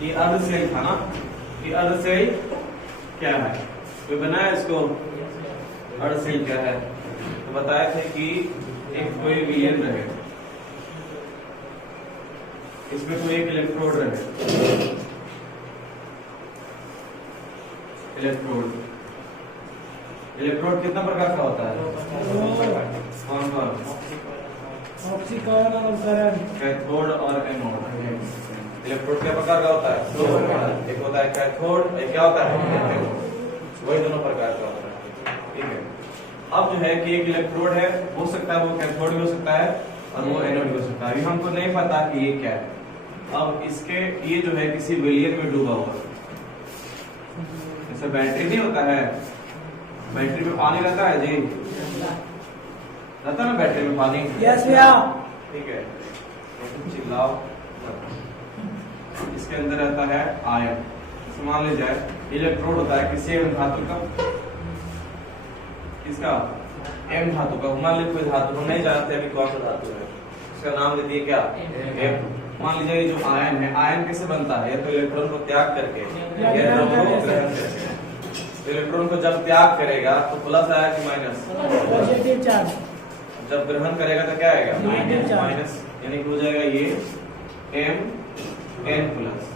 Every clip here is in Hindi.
ये अर्धसेल था ना, ये अर्धसेल क्या है, कोई बनाया इसको? अर्धसेल क्या है? तो बताए थे कि एक कोई विलयन रहे, इसमें कोई एक इलेक्ट्रोड रहे, इलेक्ट्रोड कितना प्रकार का होता है? कौन कौन? ऑक्सीकरण और करण। कैथोड और एनोड। इलेक्ट्रोड क्या प्रकार का होता है? दो प्रकार, एक होता है कैथोड, एक क्या होता है एनोड। वही दोनों प्रकार का होता है, ठीक है। अब जो है कि एक इलेक्ट्रोड है, हो सकता है वो कैथोड भी हो सकता है और वो एनोड भी हो सकता है। अभी हमको नहीं पता कि ये क्या है। अब इसके ये जो है किसी विलयन में डूबा हुआ, जैसे बैटरी नहीं होता है, बैटरी में पानी रहता है जी, रहता है ना बैटरी में पानी? यस भैया। ठीक है, चिल्लाओ। इसके अंदर रहता है आयन। मान लीजिए इलेक्ट्रोड होता है किसी एम धातु का, किसका? एम धातु का। मान लीजिए कोई धातु, हम नहीं जानते अभी कौन सा धातु है, इसका नाम दे दिए क्या? एम। मान लीजिए ये जो आयन है, आयन कैसे बनता है? या तो इलेक्ट्रॉन को त्याग करके, या इलेक्ट्रॉन को ग्रहण करके। तो इलेक्ट्रॉन को जब त्याग करेगा तो प्लस आया कि माइनस? Positive charge. जब ग्रहण करेगा तो क्या आएगा? माइनस। यानी कि हो जाएगा ये एम एन प्लस,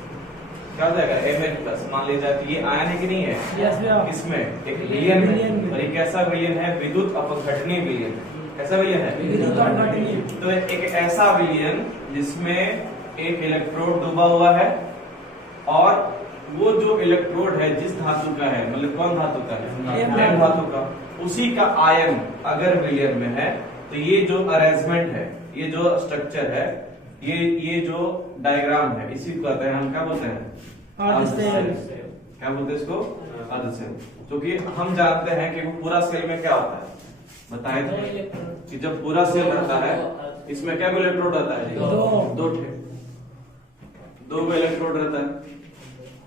क्या हो जाएगा? M N plus. मान लीजिए कि ये आयन है कि नहीं है? यस भैया। इसमें एक विलयन है, और ये कैसा विलयन है? विद्युत अपघटनीय विलयन। कैसा विलयन है? विद्युत अपघटनीय। तो एक ऐसा विलयन जिसमें एक इलेक्ट्रोड डूबा हुआ है, और वो जो इलेक्ट्रोड है जिस धातु का है, मतलब कौन धातु का है? एम धातु का, उसी का आयन अगर विलयन में है, तो ये जो अरेंजमेंट है, ये जो स्ट्रक्चर है, ये जो डायग्राम है, इसी को कहते हैं हम, क्या बोलते हैं? अर्धसेल। क्या बोलते हैं इसको? अर्धसेल। क्योंकि हम जानते हैं कि वो पूरा सेल में क्या होता है, बताए थे कि जब पूरा सेल रहता है इसमें क्या इलेक्ट्रोड रहता है? दो इलेक्ट्रोड रहता है,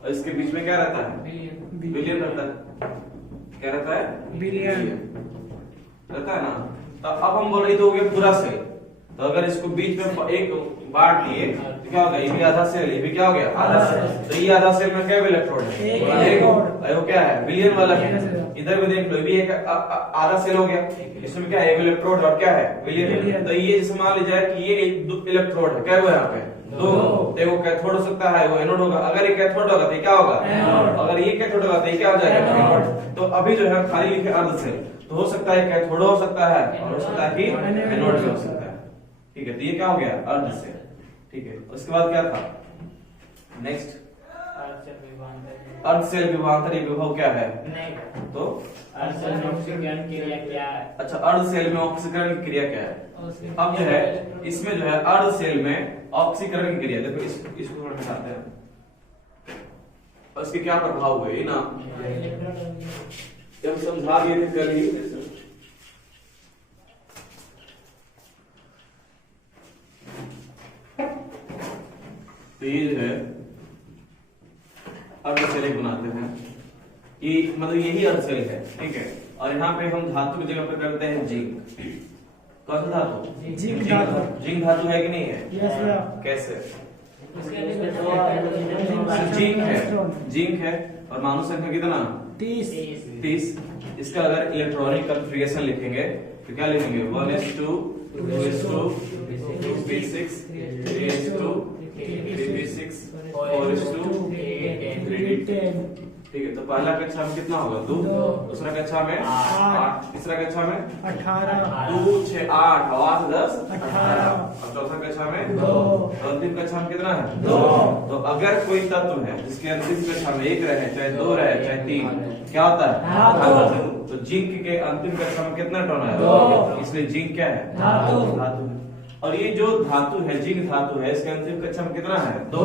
और इसके बीच में क्या रहता है? विलयन रहता है। क्या रहता है? विलयन रहता है ना। तो अब हम बोल रहे तो हो गया पूरा सेल। तो अगर इसको बीच में एक बांट लिए तो क्या होगा? ये भी आधा सेल, ये भी क्या हो गया? आधा सेल। तो ये आधा सेल में क्या इलेक्ट्रोड है? एक। वो क्या है? विलयन वाला है। इधर भी देख लो, ये भी एक आधा सेल हो गया, इसमें क्या है? एक इलेक्ट्रोड और क्या है? विलयन। तो ये जैसे मान लीजिए कि ये एक इलेक्ट्रोड है, क्या हुआ यहाँ पे? दो। देखो कैथोड हो सकता है, वो एनोड होगा। अगर ये कैथोड होगा तो क्या होगा? अगर ये कैथोड होगा तो ये क्या हो जाएगा? एनोड। तो अभी जो है खाली लिखे अर्धसेल, तो हो सकता है कैथोड हो सकता है, और हो सकता है कि एनोड भी हो सकता है। ठीक है, तो ये क्या हो गया? अर्धसेल। ठीक है, उसके बाद क्या था नेक्स्ट? अर्धसेल विभवांतरीय विभव क्या है? तो अर्धसेल में ऑक्सीकरण क्रिया क्या है? अच्छा, अर्धसेल में ऑक्सीकरण की क्रिया क्या है? अब जो है इसमें जो है अर्धसेल में ऑक्सीकरण की क्रिया, देखो इसको थोड़ा हटाते हैं, उसके क्या प्रभाव हुए ना, जब समझा दिए थे कल ही। तो ये जो है अर्धसेल बनाते हैं, ये मतलब यही अर्धसेल है, ठीक है। और यहाँ पे हम धातु की जगह पे करते हैं जिंक। कौन सा धातु? जिंक धातु। जिंक धातु है कि नहीं है? यस भैया। कैसे? जिंक जिंक है, और मानव संख्या कितना? 30। इसका अगर इलेक्ट्रॉनिक कॉन्फ़िगरेशन लिखेंगे तो क्या लिखेंगे? 1s2 2s2 2p6 3s2 3p6 4s2 3d10। ठीक है, तो पहला कक्षा में कितना होगा? 2। दूसरा कक्षा में 8। तीसरा कक्षा में 18। 2 6 8 8 10 18। और चौथा कक्षा में 2। अंतिम कक्षा में कितना है? 2। तो अगर कोई तत्व है जिसके अंतिम कक्षा में 1 रहे, चाहे 2 रहे, चाहे 3, क्या होता है? धातु। तो जिंक के अंतिम कक्षा में कितना इलेक्ट्रॉन है? 2। इसलिए जिंक क्या है? धातु। धातु। और ये जो धातु है, जिंक धातु है, इसके अंतिम कक्षा में कितना है? 2।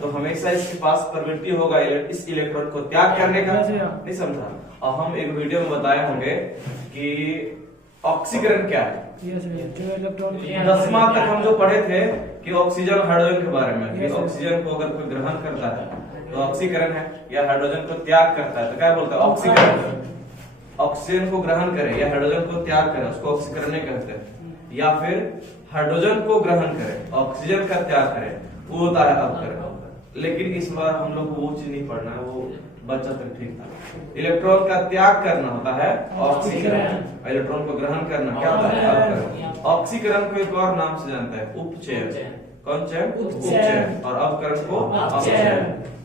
तो हमेशा इसके पास प्रवृत्ति होगा इस इलेक्ट्रॉन को त्याग करने का। नहीं समझा? और हम एक वीडियो में बताए होंगे कि ऑक्सीकरण क्या है। यस भैया, जो इलेक्ट्रॉन 10वां तक हम जो पढ़े थे कि ऑक्सीजन हाइड्रोजन के बारे में, कि ऑक्सीजन को अगर कोई ग्रहण करता है तो ऑक्सीकरण है, या हाइड्रोजन को त्याग करता है तो क्या बोलते हैं? ऑक्सीकरण। ऑक्सीजन को ग्रहण करे या हाइड्रोजन को त्याग करे उसको ऑक्सीकरण नहीं कहते हैं। या फिर हाइड्रोजन को ग्रहण करे, ऑक्सीजन का त्याग करे, वो होता है अपकरण। लेकिन इस बार हम लोग को वो चीज नहीं पढ़ना है, वो बच्चा तक ठीक था। इलेक्ट्रॉन का त्याग करना होता है ऑक्सीकरण, इलेक्ट्रॉन को ग्रहण करना क्या होता है अपकरण। ऑक्सीकरण को एक और नाम से जानता है उपचयन। कौन चयन? उपचयन। और अपकरण को अपचयन।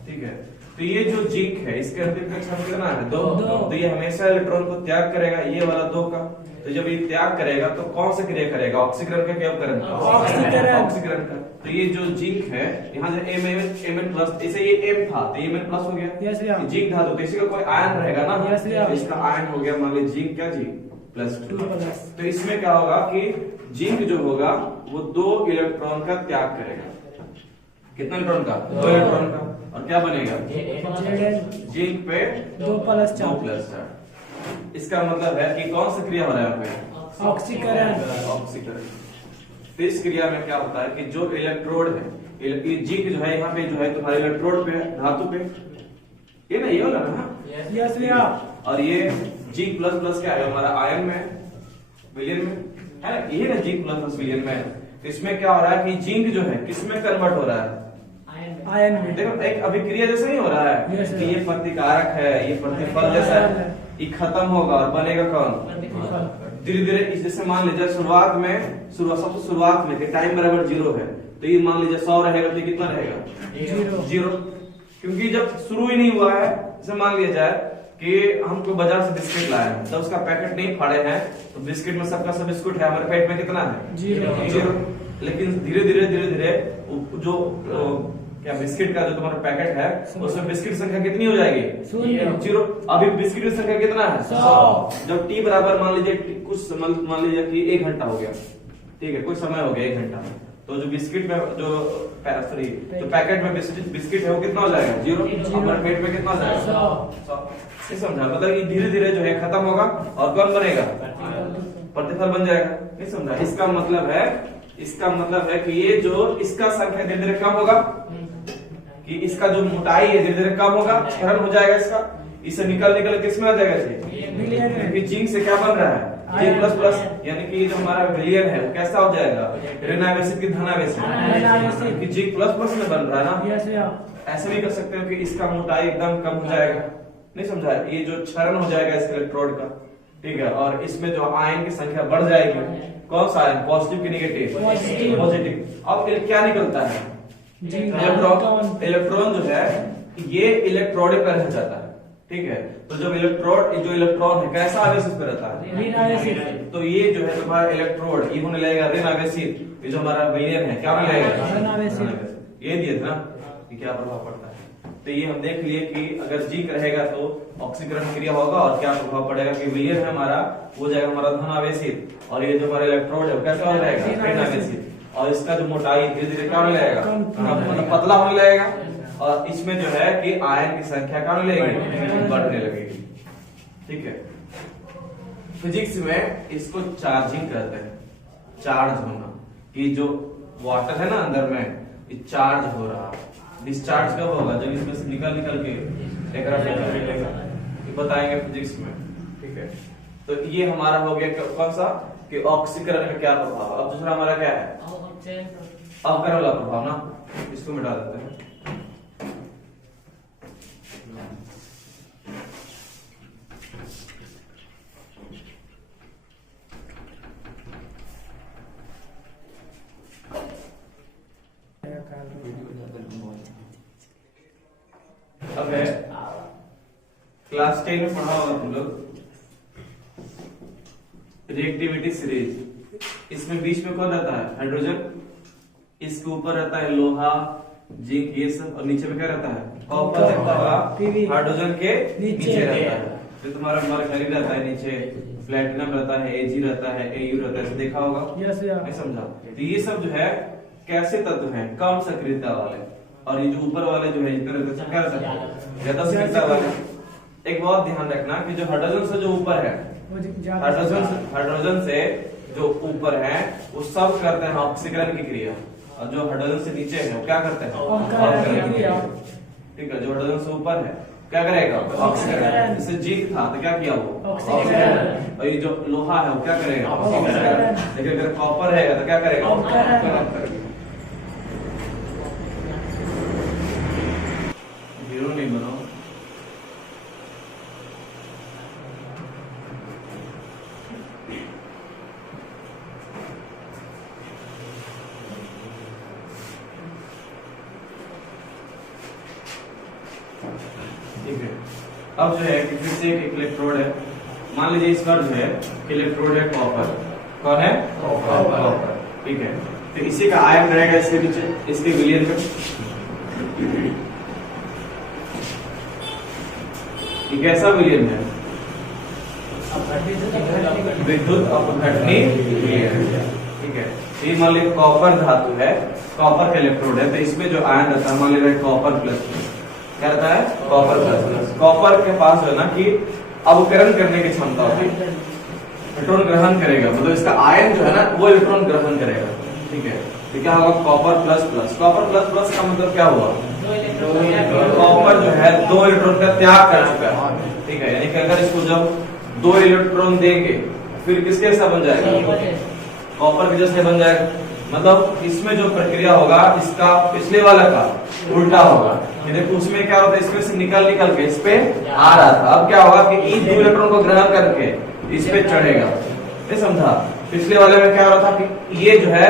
ठीक है, तो ये जो जिंक है इसके अंतिम कक्षा में कितना है? 2। तो ये हमेशा इलेक्ट्रॉन को त्याग करेगा, ये वाला 2 का। तो जब ये त्याग करेगा तो कौन सा क्रिया करेगा? ऑक्सीकरण का क्या अपकरण का? ऑक्सीकरण का। तो ये जो जिंक है यहाँ से Mn प्लस, जैसे ये M था तो Mn प्लस हो गया। जिंक धातु तो इसी का कोई आयन रहेगा ना, इसका आयन हो गया मान लीजिए जिंक क्या जी प्लस 2। तो इसमें क्या होगा कि जिंक जो होगा वो 2 इलेक्ट्रॉन का त्याग करेगा। कितना इलेक्ट्रॉन का? 2 इलेक्ट्रॉन का। और क्या बनेगा? जिंक पे 2+4। 2+4। इसका मतलब है कि कौन सा क्रिया हो रहा है यहाँ पे? ऑक्सीकरण। तो इस क्रिया में क्या होता है कि जो इलेक्ट्रोड है, ये जिंक जो है यहाँ पे जो है तुम्हारे इलेक्ट्रोड पे धातु पे, ये ना ये वाला ना, यस भैया। और ये जिंक प्लस प्लस क्या है हमारा आयन में, विलयन में है ना, ये ना जिंक प्लस प्लस विलयन में। तो इसमें क्या हो रहा है कि जिंक जो है किसमें कन्वर्ट हो रहा है? आयन में। देखो एक अभिक्रिया जैसा ही हो रहा है कि ये प्रतिकारक है, ये प्रतिफल जैसा है, ये खत्म होगा और बनेगा कौन? धीरे धीरे। जैसे मान लीजिए शुरुआत में सबसे शुरुआत में टाइम बराबर 0 है, तो ये मान लीजिए 100 रहेगा तो कितना रहेगा? 0। क्योंकि जब शुरू ही नहीं हुआ है, जैसे मान लिया जाए कि हमको बाजार से बिस्किट लाए हैं, जब उसका पैकेट नहीं फाड़े हैं तो बिस्किट में सबका सब बिस्कुट है, हमारे पेट में कितना है? 0। लेकिन धीरे धीरे जो क्या बिस्किट का जो तुम्हारा पैकेट है उसमें बिस्किट संख्या कितनी हो जाएगी? 0। अभी बिस्किट की संख्या कितना है? 100। जब टी बराबर मान लीजिए कुछ मान लीजिए कि 1 घंटा हो गया, ठीक है, कुछ समय हो गया 1 घंटा, तो जो बिस्किट में जो पैकेट में बिस्किट है वो कितना हो जाएगा? 0। हमारे पेट में कितना हो जाएगा? 100। समझा? मतलब ये धीरे धीरे जो है खत्म होगा और कौन बनेगा? प्रतिफल बन जाएगा। नहीं समझा? इसका मतलब है कि ये जो इसका संख्या धीरे धीरे कम होगा, कि इसका जो मोटाई है धीरे धीरे कम होगा, क्षरण हो जाएगा इसका, इसे निकल किस में आ जाएगा? कि जिंक से क्या बन रहा है? जिंक प्लस प्लस, यानी कि जो हमारा विलयन है वो कैसा हो जाएगा? ऋणावेशित की धनावेशित, कि जिंक प्लस प्लस में बन रहा है ना। ऐसे भी कर सकते हो कि इसका मोटाई एकदम कम हो जाएगा। नहीं समझा? ये जो क्षरण हो जाएगा इस इलेक्ट्रोड का, ठीक है, और इसमें जो आयन की संख्या बढ़ जाएगी। कौन सा आयन? पॉजिटिव की नेगेटिव? पॉजिटिव। अब क्या निकलता है? इलेक्ट्रॉन जो है ये इलेक्ट्रोड पर रह जाता है, ठीक है। तो जब इलेक्ट्रॉन है कैसा आवेशित पे रहता है? ऋण आवेशित। तो ये जो है तुम्हारा इलेक्ट्रोड ये होने लगेगा ऋण आवेशित। ये जो हमारा विलयन है क्या होने लगेगा? ऋण आवेशित। ये दिए थे ना कि क्या प्रभाव पड़ता है। तो ये हम देख लिए कि अगर जिंक रहेगा तो ऑक्सीकरण क्रिया होगा और क्या प्रभाव पड़ेगा कि विलयन है हमारा वो जाएगा हमारा धन आवेशित, और ये जो हमारा इलेक्ट्रोड है वो कैसा हो जाएगा? ऋण आवेशित। और इसका जो मोटाई धीरे धीरे क्या होने लगेगा? मतलब पतला होने लगेगा, और इसमें जो है कि आयन की संख्या क्या होने लगेगी? बढ़ने लगेगी। ठीक है, फिजिक्स में इसको चार्जिंग कहते हैं, चार्ज होना। कि जो वाटर है ना अंदर में ये चार्ज हो रहा, डिस्चार्ज कब होगा? जब इसमें से निकल के ये बताएंगे फिजिक्स में। ठीक है, तो ये हमारा हो गया कौन सा कि ऑक्सीकरण का क्या प्रभाव। अब दूसरा हमारा क्या है? अपकरण वाला प्रभाव ना, इसको मिटा देते हैं। अब है क्लास 10 में पढ़ा होगा तुम लोग रिएक्टिविटी सीरीज। इसमें बीच में कौन रहता है? हाइड्रोजन। इसके ऊपर रहता है लोहा, जिंक, ये सब, और नीचे में क्या रहता है? कॉपर रहता है, हाइड्रोजन के नीचे रहता है। तो तुम्हारा मरकरी रहता है नीचे, प्लेटिनम रहता है, Ag रहता है, Au रहता है, देखा होगा? नहीं समझा? तो ये सब जो है कैसे तत्व हैं? कम सक्रियता वाले, और ये जो ऊपर वाले जो है क्या रहता है? ज्यादा सक्रियता वाले। एक बात ध्यान रखना कि जो हाइड्रोजन से जो ऊपर है, हाइड्रोजन से जो ऊपर है वो सब करते हैं ऑक्सीकरण की क्रिया, और जो हाइड्रोजन से नीचे है वो क्या करते हैं? अपकरण की क्रिया। ठीक है, जो हाइड्रोजन से ऊपर है क्या करेगा? ऑक्सीकरण। जैसे जिंक था तो क्या किया वो? ऑक्सीकरण। और ये जो लोहा है वो क्या करेगा? ऑक्सीकरण। लेकिन अगर कॉपर रहेगा तो क्या करेगा? अपकरण। ठीक है। अब जो है कि फिर से एक इलेक्ट्रोड है, मान लीजिए इस पर जो है इलेक्ट्रोड है कॉपर। कौन है? कॉपर। ठीक है, तो इसी का आयन रहेगा इसके नीचे, इसके विलयन में। ये कैसा विलयन है? विद्युत अपघटनी विलयन। ठीक है, ये मान लीजिए कॉपर धातु है, कॉपर का इलेक्ट्रोड है, तो इसमें जो आयन रहता है मान लीजिए कॉपर प्लस, क्या रहता है? Copper plus. कॉपर के पास है ना कि अवकरण करने की क्षमता होती है, इलेक्ट्रॉन ग्रहण करेगा, मतलब इसका आयन जो है ना वो इलेक्ट्रॉन ग्रहण करेगा। ठीक है, तो क्या होगा? Copper plus plus. Copper plus plus का मतलब क्या हुआ? कॉपर जो है 2 इलेक्ट्रॉन का त्याग कर चुका है। ठीक है, यानी कि अगर इसको जब 2 इलेक्ट्रॉन देंगे फिर किसके जैसा बन जाएगा? कॉपर के जैसे बन जाएगा। मतलब इसमें जो प्रक्रिया होगा इसका पिछले वाला का उल्टा होगा। ये देखो उसमें क्या होता है, इसमें से निकल के इस पे आ रहा था, अब क्या होगा कि इन 2 इलेक्ट्रॉन को ग्रहण करके इस पे चढ़ेगा। ये समझा? पिछले वाले में क्या हो रहा था कि ये जो है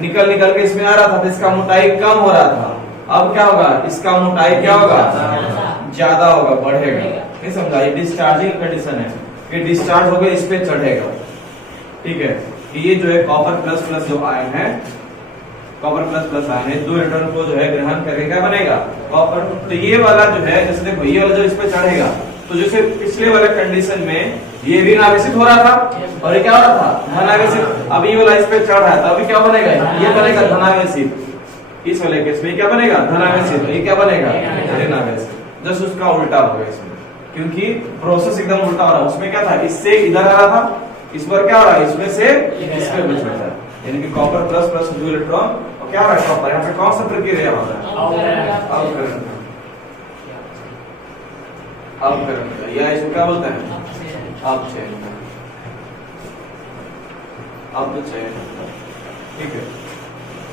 निकल के इसमें आ रहा था, तो इसका मोटाई कम हो रहा था। अब क्या होगा? इसका मोटाई क्या होगा? ज्यादा होगा, बढ़ेगा। नहीं समझा? ये डिस्चार्जिंग कंडीशन है कि डिस्चार्ज हो गया, इस पे चढ़ेगा। ठीक है, ये जो है कॉपर प्लस प्लस जो आयन है, कॉपर प्लस प्लस आयन है, 2 इलेक्ट्रॉन को जो है ग्रहण करके क्या बनेगा? कॉपर। तो ये वाला जो है, जैसे देखो ये वाला जो इस पे चढ़ेगा, तो जैसे पिछले वाले कंडीशन में ये ऋण आवेशित हो रहा था और ये क्या हो रहा था? धनावेशित। अब ये वाला इस पे चढ़ रहा है, तो अभी क्या बनेगा? ये बनेगा धनावेशित। इस वाले केस में क्या बनेगा? धनावेशित। ये क्या बनेगा? ऋण आवेशित। जस्ट उसका उल्टा होगा इसमें, क्योंकि प्रोसेस एकदम उल्टा हो रहा है। उसमें क्या था? इससे इधर आ रहा था, इस पर क्या हो रहा है? इसमें से इस पे बच रहा है, यानी कि कॉपर प्लस प्लस 2 इलेक्ट्रॉन, और क्या हो रहा है? कॉपर यहाँ पे कौन सा प्रक्रिया हो रहा है? अवकरण, या इसको क्या बोलते हैं? अपचयन। अपचयन। ठीक है,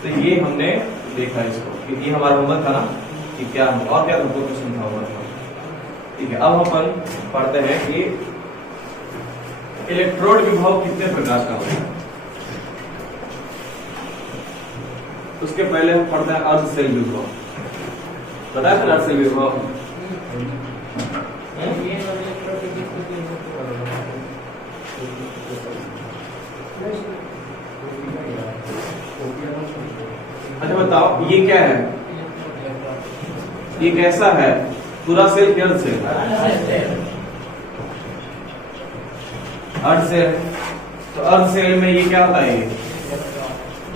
तो ये हमने देखा इसको, कि ये हमारा होमवर्क था ना कि क्या और क्या तुमको क्वेश्चन था होमवर्क। ठीक है, अब अपन पढ़ते हैं कि इलेक्ट्रोड विभव कितने प्रकार का होता है। उसके पहले हम पढ़ते हैं अर्ध सेल विभव। पता है अर्ध सेल विभव? अच्छा बताओ, ये क्या है? ये कैसा है? पूरा सेल क्या? अर्ध सेल। अर्ध सेल। तो अर्ध सेल में ये क्या होता है? ये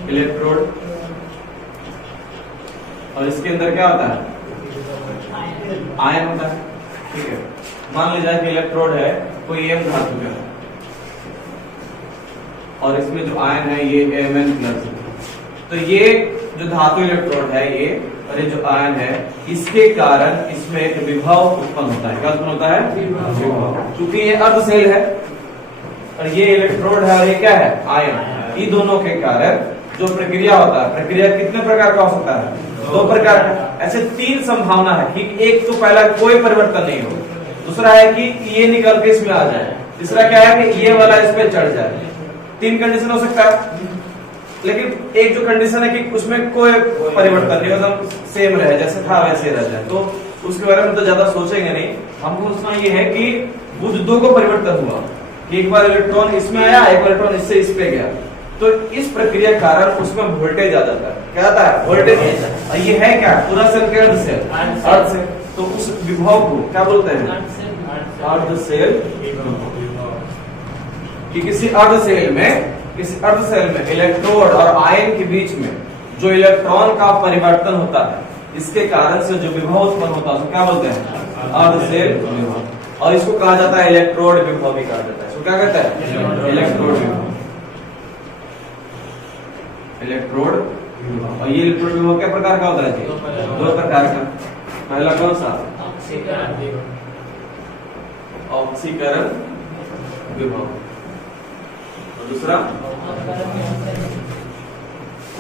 इलेक्ट्रोड, और इसके अंदर क्या होता है? आयन होता है। ठीक है, मान लीजिए कि इलेक्ट्रोड है कोई एम धातु का, और इसमें जो आयन है ये Mn+। तो ये जो धातु इलेक्ट्रोड है ये, और ये जो आयन है, इसके कारण इसमें एक विभव उत्पन्न होता है। क्या उत्पन्न होता है? विभव। क्योंकि ये अर्ध सेल है और ये इलेक्ट्रोड है और ये क्या है? आयन। ये दोनों के कारण जो प्रक्रिया होता है, प्रक्रिया कितने प्रकार का हो सकता है? 2 प्रकार का। ऐसे 3 संभावना है कि एक तो पहला कोई परिवर्तन नहीं हो, दूसरा है कि ये निकल के इसमें आ जाए, तीसरा क्या है कि ये वाला इस पे चढ़ जाए। 3 कंडीशन हो सकता है, लेकिन एक जो कंडीशन है कि उसमें कोई परिवर्तन नहीं, मतलब सेम रहे, जैसे था वैसे रह जाए, तो उसके बारे में तो ज्यादा सोचेंगे नहीं। हमको सोचना ये है कि वो जो 2 को परिवर्तन हुआ, कि एक बार इलेक्ट्रॉन इसमें आया, एक इलेक्ट्रॉन इससे इस पे गया, तो इस प्रक्रिया के कारण उसमें वोल्टेज आ जाता है। क्या आता है? वोल्टेज। ये है क्या? पूरा सेल के अर्ध सेल। अर्ध सेल। तो उस विभव को क्या बोलते हैं? अर्ध सेल विभव। कि किसी अर्ध सेल में इलेक्ट्रोड और आयन के बीच में जो इलेक्ट्रॉन का परिवर्तन होता है, इसके कारण से जो विभव उत्पन्न होता है उसको क्या बोलते हैं? अर्ध सेल विभव। और इसको कहा जाता है इलेक्ट्रोड विभव भी कहा जाता है। इसको क्या कहते हैं? इलेक्ट्रोड विभव। इलेक्ट्रोड विभव। और ये इलेक्ट्रोड विभव क्या प्रकार का होता है जी? 2 प्रकार का। पहला कौन सा? ऑक्सीकरण विभव, और दूसरा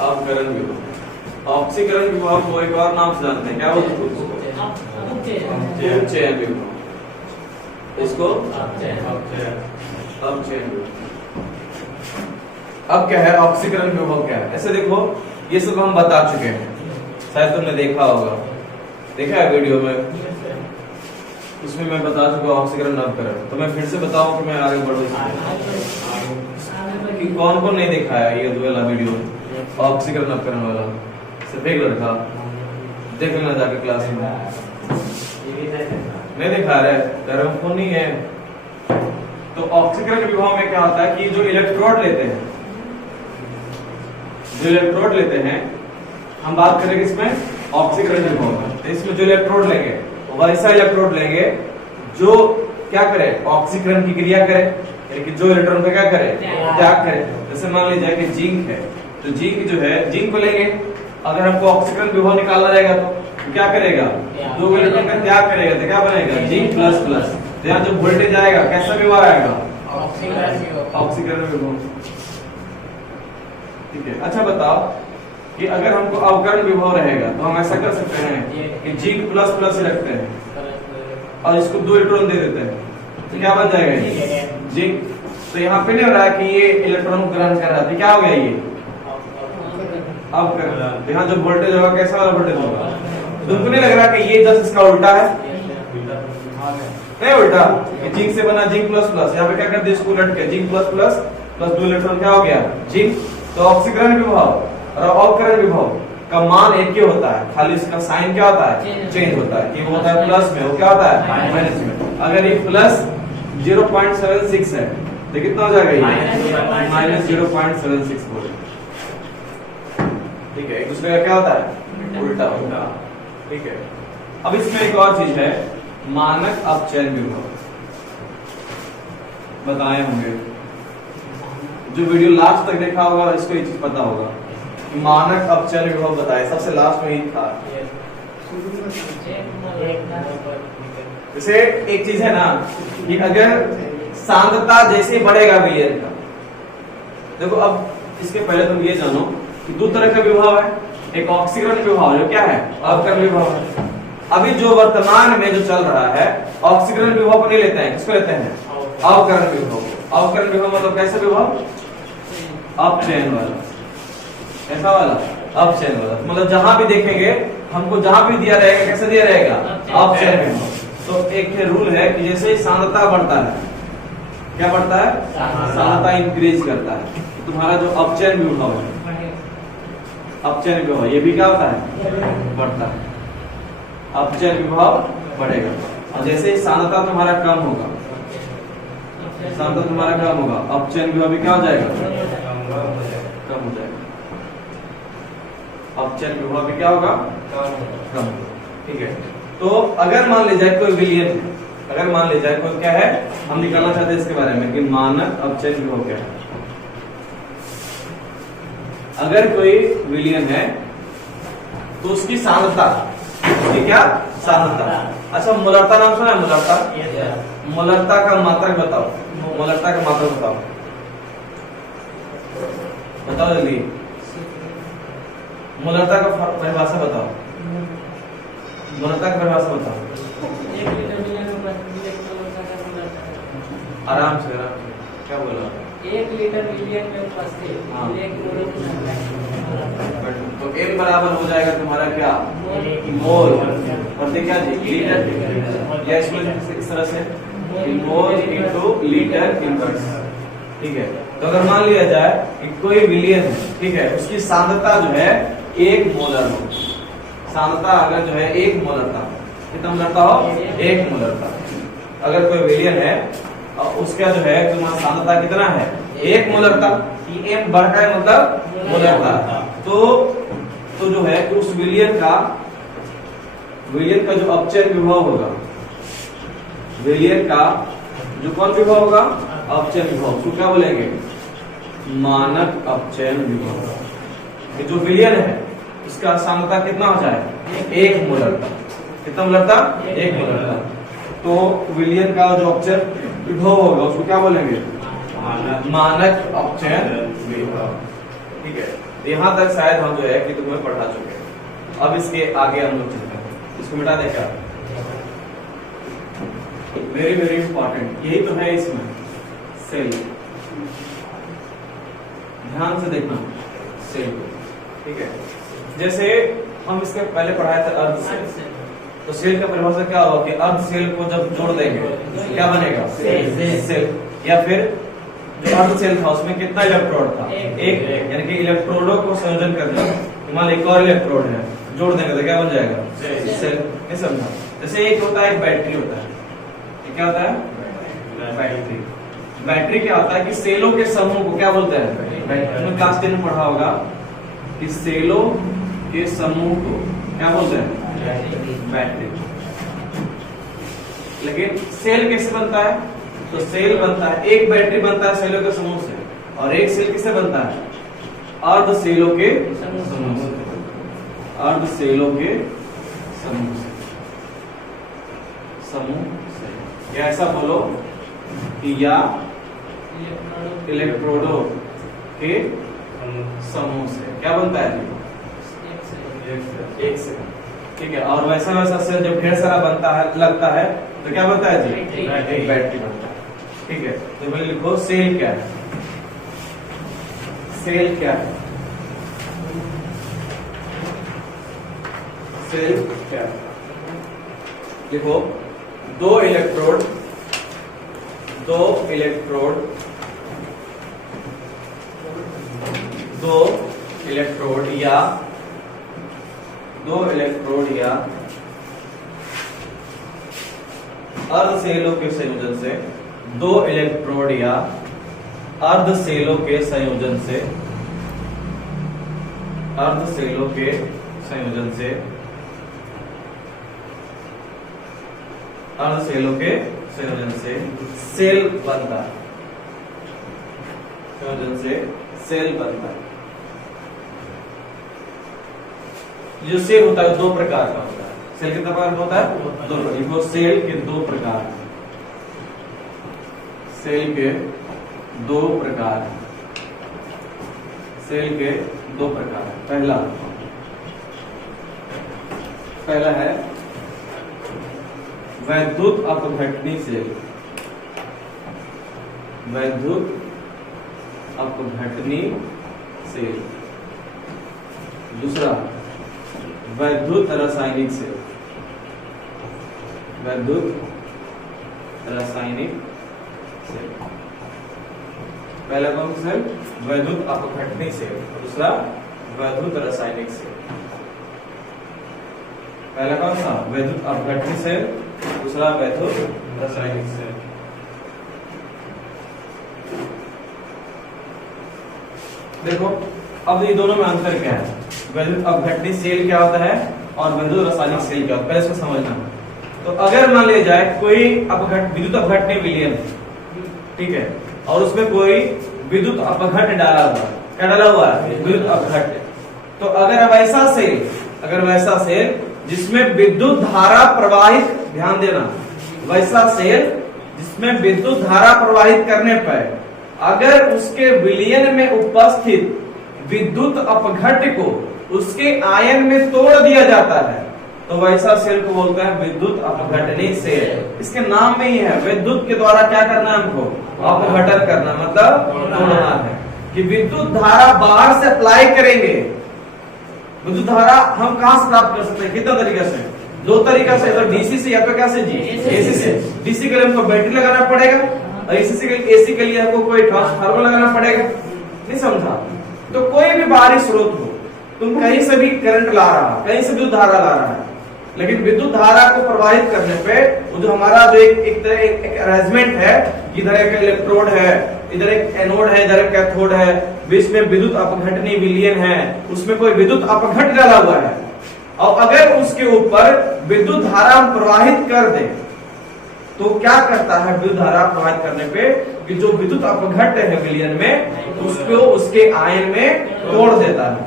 अपकरण विभव। ऑक्सीकरण विभव को एक और नाम से जानते हैं, क्या बोलते हैं उसको? अपचयन विभव। इसको अपचयन विभव। अब क्या है ऑक्सीकरण विभव? क्या है? ऐसे देखो, ये सब हम बता चुके हैं, शायद तुमने देखा होगा, देखा है वीडियो में। उसमें मैं बता चुका ऑक्सीकरण नवकरण, तो मैं फिर से बताऊं कि मैं आगे बढ़ूं कि कौन कौन नहीं देखा है ये वाला वीडियो ऑक्सीकरण नवकरण वाला? सिर्फ एक लड़का देख लेना जाके क्लास में। नहीं दिखा रहे तेरे को नहीं है। तो ऑक्सीकरण विभव में क्या होता है कि जो इलेक्ट्रोड लेते हैं हम बात करेंगे इसमें ऑक्सीकरण विभव में। तो इसमें जो इलेक्ट्रोड लेंगे वैसा इलेक्ट्रोड लेंगे जो क्या करे, ऑक्सीकरण की क्रिया करे, यानी कि जो इलेक्ट्रॉन को क्या करे, त्याग करे। जैसे मान लीजिए कि जिंक है, तो जिंक जो है, जिंक को लेंगे, अगर हमको ऑक्सीकरण विभव निकालना रहेगा तो क्या करेगा, दो इलेक्ट्रॉन का त्याग करेगा तो क्या बनेगा, जिंक प्लस प्लस। तो यहाँ जो वोल्टेज आएगा कैसा विभव आएगा, ऑक्सीकरण विभव। ठीक है, अच्छा बताओ कि अगर हमको अवकरण विभव रहेगा तो हम ऐसा कर सकते हैं कि जिंक प्लस प्लस रखते हैं और इसको दो इलेक्ट्रॉन दे देते हैं, तो क्या बन जाएगा ये जिंक। तो यहाँ पे नहीं हो रहा है कि ये इलेक्ट्रॉन को ग्रहण कर रहा है, तो क्या हो गया ये अवकरण। यहाँ जो वोल्टेज होगा कैसा वाला वोल्टेज होगा, तुमको नहीं लग रहा कि ये जस्ट इसका उल्टा है, नहीं उल्टा, जिंक से बना जिंक प्लस प्लस, यहाँ पे क्या कर दिया इसको उलट के जिंक प्लस प्लस प्लस दो इलेक्ट्रॉन क्या हो गया जिंक। तो ऑक्सीकरण विभव और अवकरण विभव का मान एक ही होता है, खाली इसका साइन क्या होता है, चेंज होता है, कि वो होता है प्लस में, वो क्या होता है माइनस में। अगर ये प्लस 0.76 है तो कितना हो जाएगा ये माइनस 0.76 वोल्ट। ठीक है, एक दूसरे का क्या होता है उल्टा होता। ठीक है, अब इसमें एक और चीज है, मानक अपचयन विभव बताए होंगे, जो वीडियो लास्ट तक देखा होगा इसको ये चीज पता होगा। मानक अपचयन विभव बताए, सबसे लास्ट में ही था। जैसे एक चीज है ना कि अगर सांद्रता जैसे बढ़ेगा विलयन का, देखो अब इसके पहले तुम ये जानो कि दो तरह का विभव है, एक ऑक्सीकरण विभव जो क्या है अवकरण विभव है। अभी जो वर्तमान में जो चल रहा है ऑक्सीकरण विभव को नहीं लेते हैं, किसको लेते हैं अवकरण विभव। अवकरण विभव मतलब कैसे विभव, अपचयन वाला, ऐसा वाला अपचयन वाला, मतलब जहां भी देखेंगे हमको जहां भी दिया रहेगा कैसे दिया रहेगा अपचयन विभव। तो एक रूल है कि जैसे ही सांद्रता बढ़ता है, क्या बढ़ता है सांद्रता इंक्रीज करता है, तो तुम्हारा जो अपचयन विभव है, अपचयन विभव ये भी क्या होता है बढ़ता है, अपचयन विभव बढ़ेगा। और जैसे ही सांद्रता तुम्हारा कम होगा, सांद्रता तुम्हारा कम होगा, अपचयन विभव भी क्या हो जाएगा कम हो जाएगा, अपचयन विभव भी क्या होगा कम। ठीक है, तो अगर मान ले जाए कोई विलयन है, अगर मान ले जाए कोई क्या है, हम निकालना चाहते हैं इसके बारे में कि मानक अपचयन विभव क्या है। अगर कोई विलयन है तो उसकी सांद्रता, उसकी क्या सांद्रता, अच्छा मोलरता नाम सुना है, मोलरता, मोलरता का मात्रक बताओ, मोलरता का मात्रक बताओ, बताओ जल्दी, मोलरता का परिभाषा बताओ, मोलरता की परिभाषा बताओ, आराम से क्या बोला, 1 लीटर मिलियन में उपस्थित हाँ। 1 मोल तो m बराबर हो जाएगा तुम्हारा क्या मोल, और देखिए लीटर, या इसमें इस तरह से मोल इनटू लीटर इनवर्स। ठीक है, तो अगर मान लिया जाए कि कोई विलयन है, ठीक है, उसकी सांद्रता जो है 1 मोलर हो, सांद्रता अगर जो है 1 मोलर था, कितना मोलर था हो 1 मोलर था। अगर कोई विलयन है और उसका जो है तुम्हारा सांद्रता कितना है 1 मोलर था, m बढ़ता है मतलब मोलर था, तो जो है कि उस विलयन का जो अपचयन विभव होगा, विलयन का जो कौन विभव होगा अपचयन विभव, उसको क्या बोलेंगे मानक अपचयन विभव। जो विलयन है उसका सांद्रता कितना हो जाए 1 मोलर था, कितना मोलर था 1 मोलर था, तो विलयन का जो अपचयन विभव होगा उसको क्या बोलेंगे मानक अपचयन विभव। ठीक है, यहाँ तक शायद हम जो है कि तुम्हें पढ़ा चुके हैं। अब इसके आगे हम लोग चलते हैं, इसको मिटा दे क्या, वेरी वेरी इंपॉर्टेंट, यही तो है इसमें सेल, ध्यान से देखना सेल। ठीक है, जैसे हम इसके पहले पढ़ाए थे अर्ध सेल, तो सेल का परिभाषा क्या होगा कि अर्ध सेल को जब जोड़ देंगे तो क्या बनेगा सेल। या फिर जो अर्ध सेल था उसमें कितना इलेक्ट्रोड था एक, यानी कि इलेक्ट्रोडों को संयोजन करना, मान लो एक और इलेक्ट्रोड है जोड़ देंगे तो क्या बन जाएगा सेल। ये समझा। जैसे एक होता है एक बैटरी होता है, ये क्या होता है बैटरी। बैटरी क्या होता है कि सेलों के समूह को क्या बोलते हैं बैटरी। क्लास 10 में पढ़ा होगा कि सेलों के समूह को क्या बोलते हैं बैटरी। लेकिन सेल कैसे बनता है, तो सेल बनता है एक बैटरी बनता है सेलों के समूह से, और एक सेल किससे बनता है अर्ध सेलों के समूह से। अर्ध सेलों के समूह से या ऐसा बोलो कि या इलेक्ट्रोडों के समूह से क्या बनता है एक सेल। ठीक है। और वैसा वैसा सेल जब ढेर सारा बनता है लगता है तो क्या बनता है जी एक बैटरी बनता है। ठीक है। तो पहले लिखो सेल क्या है। सेल क्या है, सेल क्या है लिखो। दो इलेक्ट्रोड या अर्ध सेलों के संयोजन से, दो इलेक्ट्रोड या अर्ध सेलों के संयोजन से, अर्ध सेलों के संयोजन से, अर्ध सेलों के संयोजन से सेल बनता है। संयोजन से सेल बनता है। जो सेल होता है दो प्रकार का होता है। सेल कितने प्रकार का होता है दो। देखो सेल के दो प्रकार, सेल के दो प्रकार, सेल के दो प्रकार। पहला है वैद्युत अपघटनी सेल। वैद्युत अपघटनी सेल। दूसरा वैद्युत रासायनिक सेल। वैद्युत रासायनिक सेल। पहला कौन सा सेल वैद्युत अपघटनी सेल, दूसरा वैद्युत रासायनिक सेल। पहला कौन सा वैद्युत अपघटनी सेल, दूसरा वैद्युत रासायनिक सेल। देखो अब ये दोनों में अंतर क्या है। वैद्युत अपघटनी सेल क्या होता है और वैद्युत रासायनिक सेल क्या होता है, पहले इसको समझना। तो अगर मान लिया जाए कोई विद्युत अपघटनी विलयन, ठीक है, और उसमें कोई विद्युत अपघट डाला हुआ, क्या डाला हुआ है विद्युत अपघट। तो अगर वैसा सेल जिसमें विद्युत धारा प्रवाहित, ध्यान देना, वैसा सेल जिसमें विद्युत धारा प्रवाहित करने पर अगर उसके विलयन में उपस्थित विद्युत अपघट को उसके आयन में तोड़ दिया जाता है तो वैसा सेल को बोलते हैं विद्युत अपघटनी सेल। इसके नाम में ही है विद्युत के द्वारा क्या करना है हमको अपघटन करना, मतलब तोड़ना है। कि विद्युत धारा बाहर से अप्लाई करेंगे। विद्युत धारा हम कहां से प्राप्त कर सकते हैं, कितना तरीके से, दो तरीका से, तो डीसी से या तो क्या से जी एसी से। डीसी के लिए हमको बैटरी लगाना पड़ेगा और एसी के लिए हमको कोई ट्रांसफार्मर लगाना पड़ेगा। नहीं समझा। तो कोई भी बाहरी स्रोत हो, तुम कहीं से भी करंट ला रहा है, कहीं से विद्युत धारा ला रहा है, लेकिन विद्युत धारा को प्रवाहित करने पे वो जो हमारा जो एक अरेंजमेंट है, इधर एक इलेक्ट्रोड है, इधर एक एनोड है, इधर एक कैथोड है, बीच में विद्युत अपघटनी विलयन है, उसमें कोई विद्युत अपघट डाला हुआ है, और अगर उसके ऊपर विद्युत धारा प्रवाहित कर दे तो क्या करता है विद्युत धारा प्रवाहित करने पे कि जो विद्युत अपघट है विलयन में उसको उसके आयन में तोड़ देता है।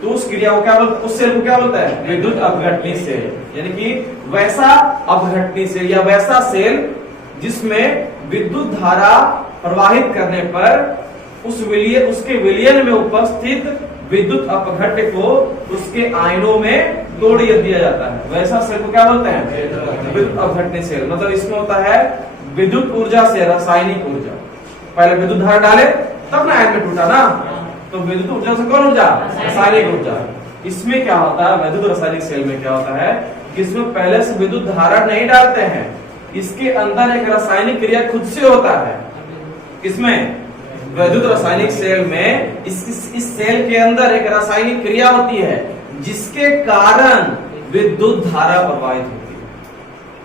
तो उस क्रिया को क्या बोलते, उस सेल को क्या बोलता है विद्युत अपघटनी सेल। यानी कि वैसा अपघटनी सेल या वैसा सेल जिसमें विद्युत धारा प्रवाहित करने पर उसके विलयन में उपस्थित विद्युत अपघट को उसके आयनों में तोड़ दिया जाता है, वैसा सेल को क्या बोलते हैं विद्युत अपघटनी सेल। मतलब इसमें होता है विद्युत ऊर्जा से रासायनिक ऊर्जा। पहले विद्युत धारा डाले तब ना आयन में टूटा ना, तो विद्युत ऊर्जा से कौन ऊर्जा रासायनिक ऊर्जा। इसमें क्या होता है वैद्युत रासायनिक सेल में क्या होता है कि इसमें पहले से विद्युत धारा नहीं डालते हैं, इसके अंदर एक रासायनिक क्रिया खुद से होता है। किसमें? विद्युत रासायनिक सेल में इस सेल के अंदर एक रासायनिक क्रिया होती है जिसके कारण विद्युत धारा प्रवाहित होती है।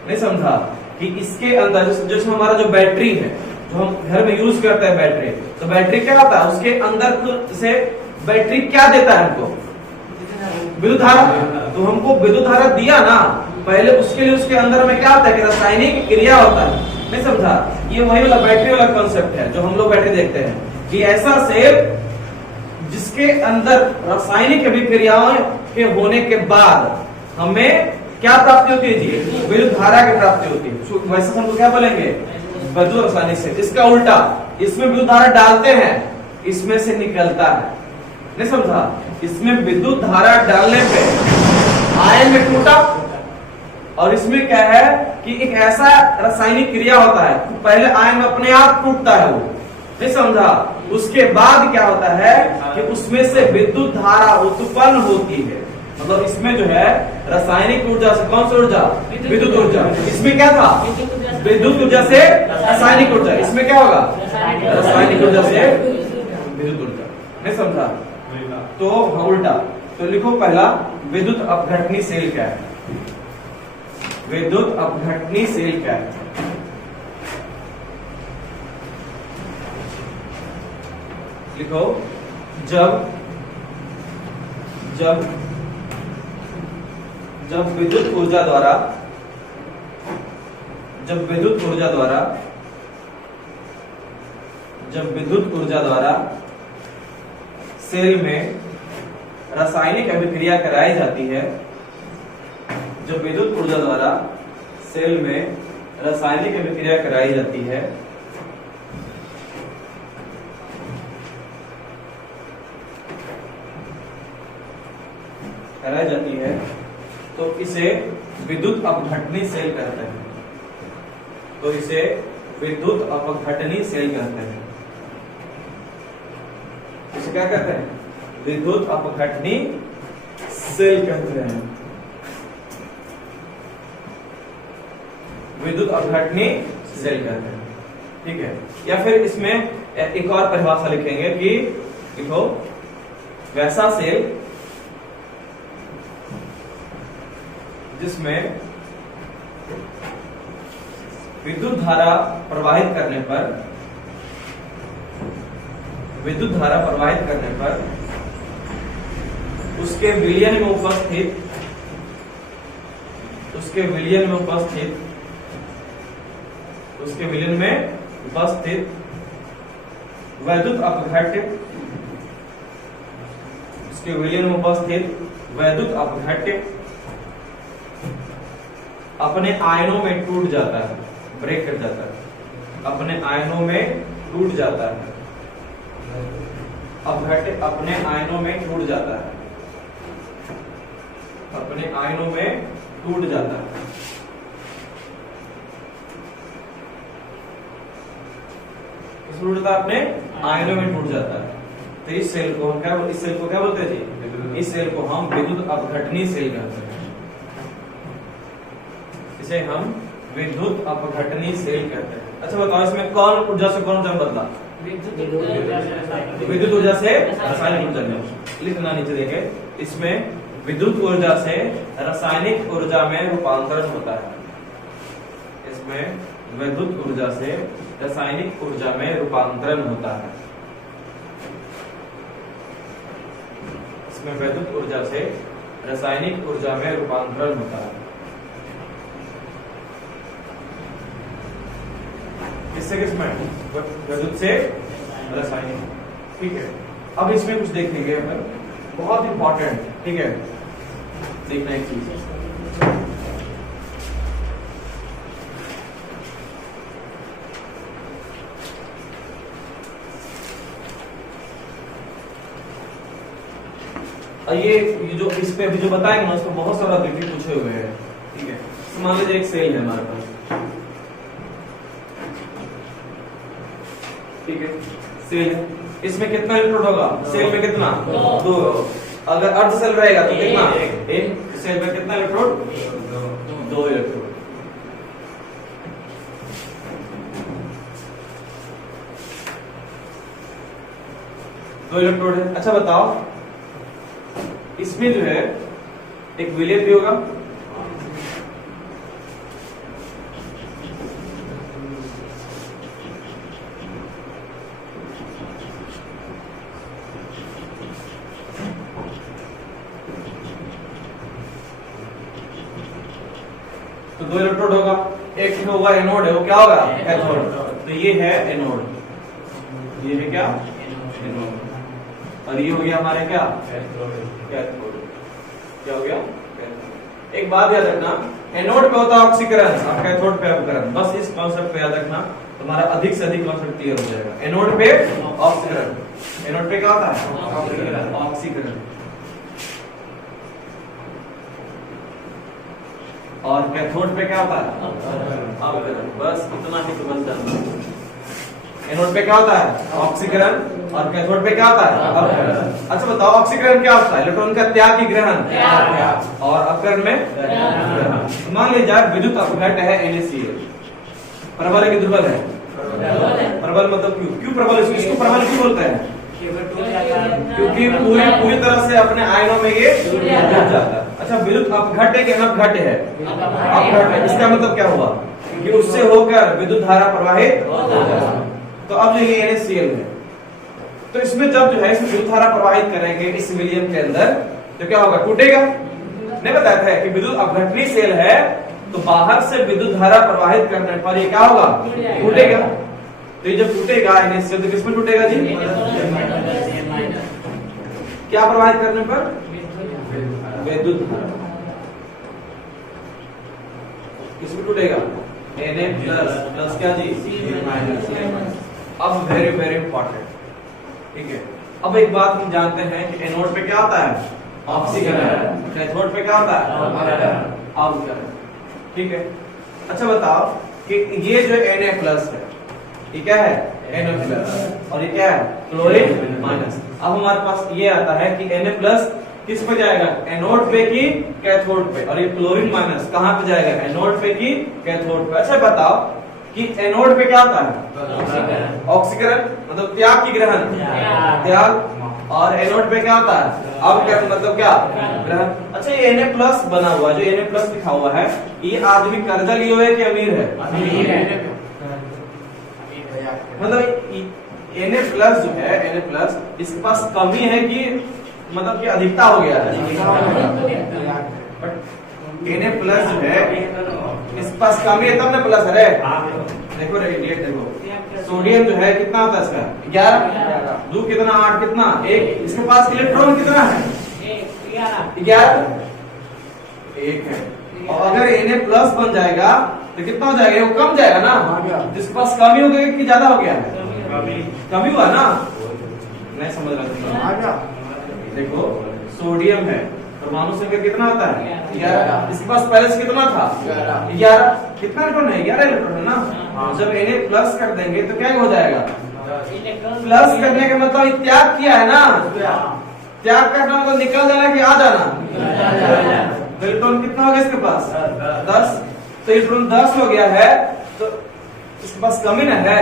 नहीं समझा? कि इसके अंदर जैसे हमारा जो बैटरी है, जो हम घर में यूज करते हैं बैटरी, तो बैटरी क्या होता है? उसके अंदर से बैटरी क्या देता है हमको? विद्युत धारा। तो हमको विद्युत धारा दिया ना, पहले उसके लिए उसके अंदर में क्या होता है कि रासायनिक क्रिया होता है। नहीं समझा? ये वही वाला बैटरी वाला कॉन्सेप्ट है जो हम लोग बैटरी देखते हैं कि ऐसा सेल जिसके अंदर रासायनिक अभिक्रियाओं के होने के बाद हमें क्या प्राप्ति होती है जी? विद्युत धारा की प्राप्ति होती है। वैसे हमको क्या बोलेंगे? विद्युत रासायनिक सेल। इसका उल्टा, इसमें विद्युत धारा डालते हैं, इसमें से निकलता है। नहीं समझा? इसमें विद्युत धारा डालने पे आयन में टूटा, और इसमें क्या है कि एक ऐसा रासायनिक क्रिया होता है, पहले आयन अपने आप टूटता है वो। नहीं समझा? उसके बाद क्या होता है कि उसमें से विद्युत धारा उत्पन्न होती है। मतलब इसमें जो है रासायनिक ऊर्जा से कौन सी ऊर्जा? विद्युत ऊर्जा। इसमें क्या था? विद्युत ऊर्जा से रासायनिक ऊर्जा। इसमें क्या होगा? रासायनिक ऊर्जा से विद्युत ऊर्जा। नहीं समझा? तो उल्टा। तो लिखो पहला, विद्युत अपघटनी सेल क्या है? विद्युत अपघटनी सेल क्या है? लिखो, जब विद्युत ऊर्जा द्वारा सेल में रासायनिक अभिक्रिया कराई जाती है, जब विद्युत ऊर्जा द्वारा सेल में रासायनिक अभिक्रिया कराई जाती है, तो इसे विद्युत अपघटनी सेल कहते हैं। तो इसे विद्युत अपघटनी सेल कहते हैं। इसे क्या कहते हैं? विद्युत अपघटनी सेल कहते हैं। विद्युत अपघटनी सेल कहते हैं। ठीक है? या फिर इसमें एक और परिभाषा लिखेंगे कि देखो, वैसा सेल जिसमें विद्युत धारा प्रवाहित करने पर उसके विलयन में उपस्थित वैद्युत अपघट्य अपने आयनों में टूट जाता है, ब्रेक कर जाता है, अपने आयनों में टूट जाता है, अपघट्य अपने आयनों में टूट जाता है, अपने आयनों में टूट जाता है। अपने आयनों में टूट जाता है। तो इस सेल को हम क्या बोलते हैं जी? इस सेल को हम विद्युत अपघटनी सेल कहते हैं। इसे हम विद्युत अपघटनी सेल कहते हैं। अच्छा बताओ, इसमें कौन ऊर्जा से कौन ऊर्जा बदला? विद्युत ऊर्जा से रासायनिक ऊर्जा। लिखना नीचे देखे, इसमें विद्युत ऊर्जा से रासायनिक ऊर्जा में रूपांतरण होता है। इसमें विद्युत ऊर्जा से रासायनिक ऊर्जा में रूपांतरण होता है। इसमें विद्युत ऊर्जा से रासायनिक ऊर्जा में रूपांतरण होता है। किससे किसमें? विद्युत से रासायनिक। ठीक है? अब इसमें कुछ देखेंगे अपन, बहुत इंपॉर्टेंट। ठीक है? देखना एक चीज, ये जो इस पे अभी जो बताएंगे ना, उसको बहुत सारा रिपीट पूछे हुए हैं। ठीक है? मान लीजिए एक सेल है हमारे पास। ठीक है? सेल है, इसमें कितना इलेक्ट्रोड होगा? सेल में कितना? 2। अगर अर्ध सेल रहेगा तो कितना? 1। सेल में कितना इलेक्ट्रोड? 2 इलेक्ट्रोड। दो इलेक्ट्रोड है। अच्छा बताओ, इसमें जो है एक विलयन भी होगा, तो 2 इलेक्ट्रोड होगा। एक होगा एनोड है, वो क्या होगा? कैथोड। तो ये है एनोड, ये है क्या? एनोड। और ये हो गया हमारे क्या? कैथोड। क्या हो गया? कैथोड। एक बात याद रखना, एनोड पे होता है ऑक्सीकरण और कैथोड पे अपकरण। बस इस कॉन्सेप्ट को याद रखना, तुम्हारा अधिक से अधिक कॉन्सेप्ट क्लियर हो जाएगा। एनोड पे ऑक्सीकरण, एनोड पे क्या होता है? ऑक्सीकरण। और कैथोड पे क्या होता है? अपकरण। बस इतना ही तो बनता है। एनोड पे क्या होता है? ऑक्सीकरण। और कैथोड पे क्या होता है? अपकरण। अच्छा बताओ, ऑक्सीकरण क्या होता है? इलेक्ट्रॉन का त्याग की ग्रहण, और अपकरण में ग्रहण। मान लीजिए विद्युत अपघट है NaCl, प्रबल है कि दुर्बल है? प्रबल मतलब क्यों प्रबल? इसको प्रबल क्यों बोलते हैं? क्योंकि पूरी तरह से अपने आयनों में ये जुड़ जाता है। अच्छा, विद्युत अपघट है कि अनपघट है? अपघट है। इसका मतलब क्या हुआ? कि उससे होकर विद्युत धारा प्रवाहित हो जाएगा। तो अब जो ये NaCl है, तो इसमें जब जो है इस विद्युत धारा प्रवाहित करेंगे इस विलयन के अंदर, तो क्या होगा? टूटेगा। नहीं बताया था कि विद्युत अपघटनी सेल है, तो बाहर से विद्युत धारा प्रवाहित करने पर ये क्या होगा? टूटेगा। तो ये जब टूटेगा NaCl, तो किसमें टूटेगा जी? क्या प्रवाहित करने पर? विद्युत धारा। किसमें टूटेगा? Na+ क्या जी? C-। अब वेरी इंपॉर्टेंट, ठीक है। अब एक बात हम जानते हैं कि एनोड पे क्या होता है? ऑक्सीकरण। कैथोड पे क्या होता है? अपकरण। ठीक है। अच्छा बताओ कि ये जो Na+ है, ये क्या है? Na+, और ये क्या है? Chlorine minus. अब हमारे पास ये आता है कि Na+ किस पे जाएगा? एनोड पे की कैथोड पे, और ये क्लोरीन माइनस कहाँ पे जाएगा? एनोड पे की कैथोड पे। अच्छा बताओ कि एनोड पे क्या होता है? ऑक्सीकरण मतलब त्याग की ग्रहण, त्याग। और एनोड पे क्या होता है? अपकरण मतलब क्या? ग्रहण। अच्छा, ये Na+ बना हुआ, जो Na+ लिखा हुआ है, ये आदमी कर्जा लिए हुए कि अमीर है? मतलब Na+ जो है, Na+ इसके पास कमी है कि मतलब कि अधिकता हो गया है? Na+ जो है इसके पास कमी है तब ना प्लस है। देखो रेडिएट, देखो सोडियम जो है कितना होता है इसका? 11। दो कितना? 8 कितना? 1। इसके पास इलेक्ट्रॉन कितना है? 11। 1 है। और अगर Na+ बन जाएगा तो कितना हो जाएगा? वो कम जाएगा ना। जिसके पास कमी हो गई कि ज्यादा हो गया? कमी हुआ ना। नहीं समझ रहा? देखो सोडियम है, परमाणु संख्या कितना होता है? 11। इसके पास पहले से कितना था? 11। कितना इलेक्ट्रॉन है? 11 इलेक्ट्रॉन है ना। जब Na+ कर देंगे तो क्या हो जाएगा? प्लस करने का मतलब त्याग किया है ना। त्याग करना मतलब निकल जाना कि आ जाना? तो इलेक्ट्रॉन कितना हो गया इसके पास? 10। तो इलेक्ट्रॉन 10 हो गया है, तो इसके पास कमी ना है,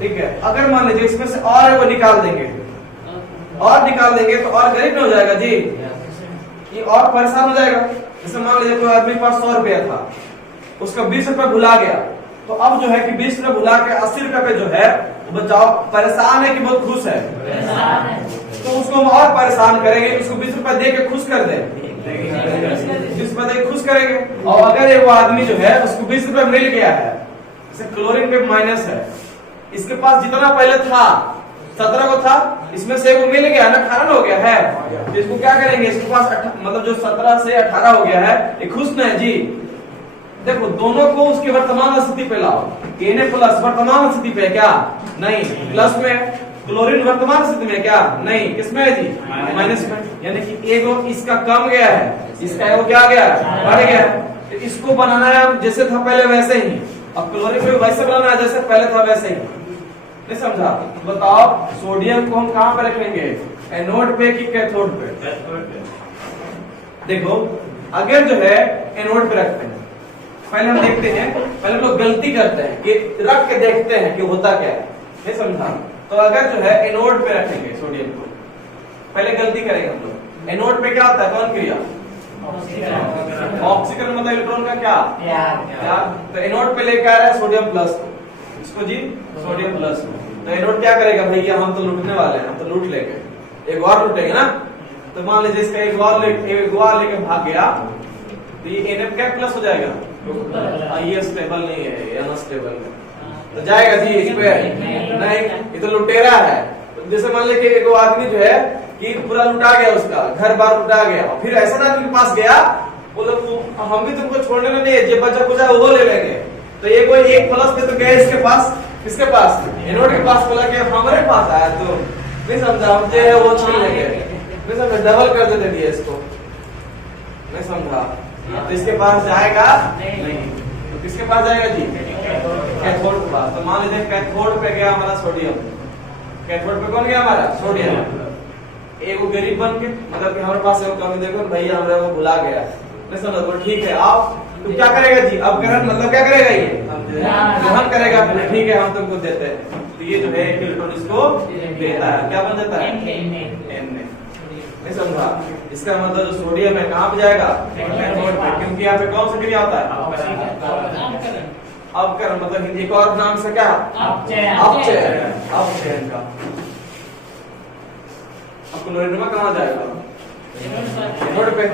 ठीक है। अगर मान लीजिए इसमें से और है वो निकाल देंगे, और निकाल देंगे तो और गरीब नहीं हो जाएगा जी? ये और परेशान हो जाएगा। जैसे मान लीजिए कोई आदमी के पास 100 रुपया था, उसका 20 रुपया भुला गया, तो अब जो है कि 20 रुपया भुला के 80 रुपया पे जो है वो बचाओ परेशान है कि बहुत खुश है? तो उसको हम और परेशान करेंगे, उसको 20 रुपया दे के खुश कर दे, 20 रुपया दे खुश करेंगे। और अगर ये वो आदमी जो है उसको 20 रुपया मिल गया है, जैसे क्लोरीन पे माइनस है, इसके पास जितना पहले था 17 को था, इसमें से वो मिल गया ना, 18 हो गया है, तो इसको क्या करेंगे? इसके पास मतलब जो 17 से 18 हो गया है, ये खुश न है जी? देखो दोनों को उसकी वर्तमान स्थिति पे लाओ। Na+ वर्तमान स्थिति पे क्या? नहीं। प्लस में क्लोरीन वर्तमान स्थिति में क्या? नहीं। किसमें है जी? माइनस में। यानी कि एगो इसका कम गया है, इसका एगो क्या गया? बढ़ गया। तो इसको बनाना है जैसे था पहले वैसे ही, अब क्लोरीन को वैसे बनाना है जैसे पहले था वैसे ही। नहीं समझा? तो बताओ सोडियम को हम कहां पे रखेंगे? एनोड पे कि कैथोड पे? देखो अगर जो है एनोड पे रखते हैं, पहले हम देखते हैं, पहले हम लोग गलती करते हैं कि रख के देखते हैं कि होता क्या है, ये समझा। तो अगर जो है एनोड पे रखेंगे सोडियम को, पहले गलती करेंगे हम लोग। एनोड पे क्या होता है, कौन क्रिया? ऑक्सीकरण मतलब इलेक्ट्रॉन का क्या त्याग। तो एनोड पे लेकर आ रहा है सोडियम प्लस को, इसको जी सोडियम प्लस को। तो एनोड क्या करेगा, भैया हम तो लूटने वाले हैं, हम तो लूट लेंगे, एक और लूटेंगे ना। तो मान लीजिए इसका एक और लेके भाग गया, तो ये एनएफ क्या प्लस हो जाएगा, ये स्टेबल नहीं है, ये अनस्टेबल है, तो जाएगा जी इस पे नहीं, ये तो लुटेरा है। तो जैसे मान लीजिए कि एक आदमी जो है कि पूरा लुटा गया, उसका घर बार लुटा गया, और फिर ऐसा आदमी के पास गया, बोले हम भी तुमको छोड़ने नहीं है, जो बचा कुचा वो ले लेंगे। तो ये कोई एक प्लस पे तो गए इसके पास, किसके पास, एनोड के पास, बोला कि हमारे पास आया तो नहीं समझा, हम जो है वो छीन लेंगे, नहीं समझा, डबल कर दे दिया इसको, नहीं समझा। तो इसके पास जाएगा नहीं, तो किसके पास जाएगा जी, कैथोड के पास। तो मान लीजिए कैथोड पे गया हमारा सोडियम, कैथोड पे कौन गया हमारा सोडियम, एक गरीब बन के, मतलब कि हमारे पास कमी, देखो भैया हमारे को भुला गया, नहीं समझ, तो ठीक है आप, तो क्या करेगा जी, अब ग्रहण मतलब क्या करेगा, ये ग्रहण करेगा, ठीक है हम तुमको देते हैं। तो ये जो है एक इलेक्ट्रॉन इसको देता है, क्या बन जाता है, N, नहीं समझा। इसका मतलब जो सोडियम है कहाँ पे जाएगा, कैथोड पे, क्योंकि यहाँ पे कौन सा क्रिया होता है, अपकरण, मतलब एक और नाम से क्या, अपचयन का। अब क्लोरीन में कहाँ जाएगा, एनोड पे।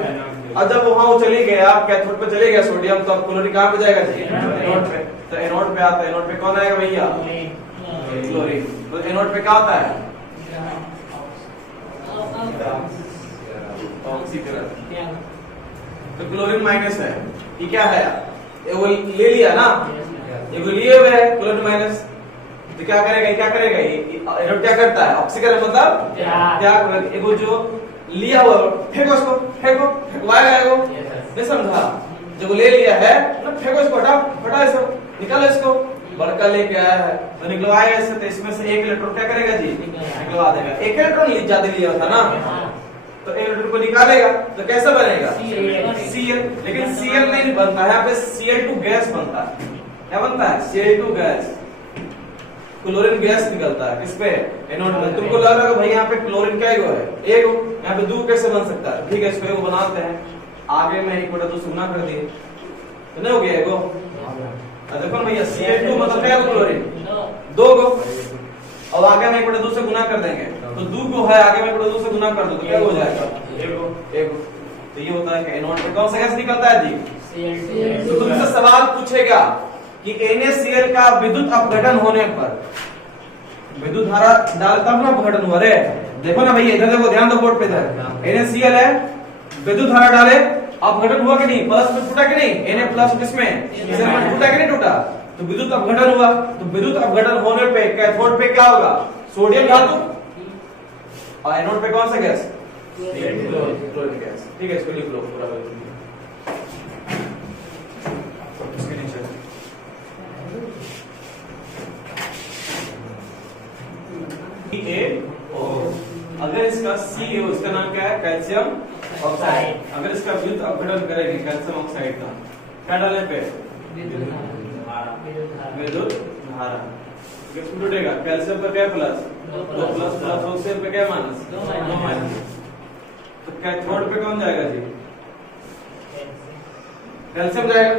अब जब वहां वो चली गया, कैथोड पे चले गया सोडियम, तो अब क्लोरीन कहाँ पे जाएगा जी, एनोड पे। तो एनोड पे आता है, एनोड पे कौन आएगा भैया, क्लोरीन। तो एनोड पे क्या होता है, ऑक्सीकरण। तो क्लोरीन माइनस है, ये क्या है, ये वो ले लिया ना, ये वो लिए हुए है क्लोरीन माइनस, तो क्या करेगा, क्या करेगा, ये एनोड क्या करता है, ऑक्सीकरण मतलब त्याग, एगो जो लिया हुआ फेंको, उसको फेंको, फेंकवाएगा वो, नहीं समझा, जब ले लिया है ना, फेंको इसको, हटा इसको, निकालो इसको, बड़का लेके आया है तो निकलवाएगा इससे, तो इसमें से एक इलेक्ट्रॉन क्या करेगा जी, निकलवा देगा। एक इलेक्ट्रॉन ज्यादा लिया था ना, तो एक इलेक्ट्रॉन को निकालेगा, तो कैसा बनेगा, Cl। लेकिन Cl नहीं बनता है, यहाँ पे Cl2 गैस बनता है, क्या बनता है, Cl2 गैस, क्लोरीन गैस निकलता है, किस पे, एनोड पे। तुमको लग रहा है भाई यहाँ पे क्लोरीन क्या है, एक, यहाँ पे 2 कैसे बन सकता है, ठीक है इसको एक बनाते हैं, आगे में 1/2 से गुना कर दिए, तो नहीं हो गया एगो। देखो ना भैया Cl2 मतलब क्या है, क्लोरीन 2 गो, और आगे में 1/2 से गुना कर देंगे, तो 2 गो है, आगे में 1/2 से गुना कर दो तो क्या हो जाएगा, 1 गो। तो ये होता है कि एनोड पे कौन सा गैस निकलता है जी। तो तुमसे सवाल पूछेगा कि NaCl का विद्युत अपघटन होने पर, विद्युत धारा डाल तब ना अपघटन हुआ रे, देखो ना भैया इधर देखो, ध्यान दो बोर्ड पे, इधर NaCl है, विद्युत धारा डाले, अपघटन हुआ कि नहीं, प्लस में टूटा कि नहीं, Na प्लस किसमें, टूटा कि नहीं टूटा, तो विद्युत अपघटन हुआ। तो विद्युत अपघटन होने पे कैथोड पे क्या होगा, सोडियम धातु, और एनोड पे कौन सा गैस, क्लोरीन गैस, ठीक है इसको लिख लो पूरा, इसके नीचे CaO, अगर इसका CaO, इसका नाम क्या है, कैल्शियम ऑक्साइड। अगर इसका विद्युत अपघटन करेंगे कैल्शियम ऑक्साइड का, क्या डालने पे, विद्युत धारा, किसको टूटेगा, कैल्शियम पे क्या प्लस, 2 प्लस, ऑक्सीजन पे क्या माइनस, 2 माइनस। तो कैथोड पे कौन जाएगा जी, कैल्शियम जाएगा,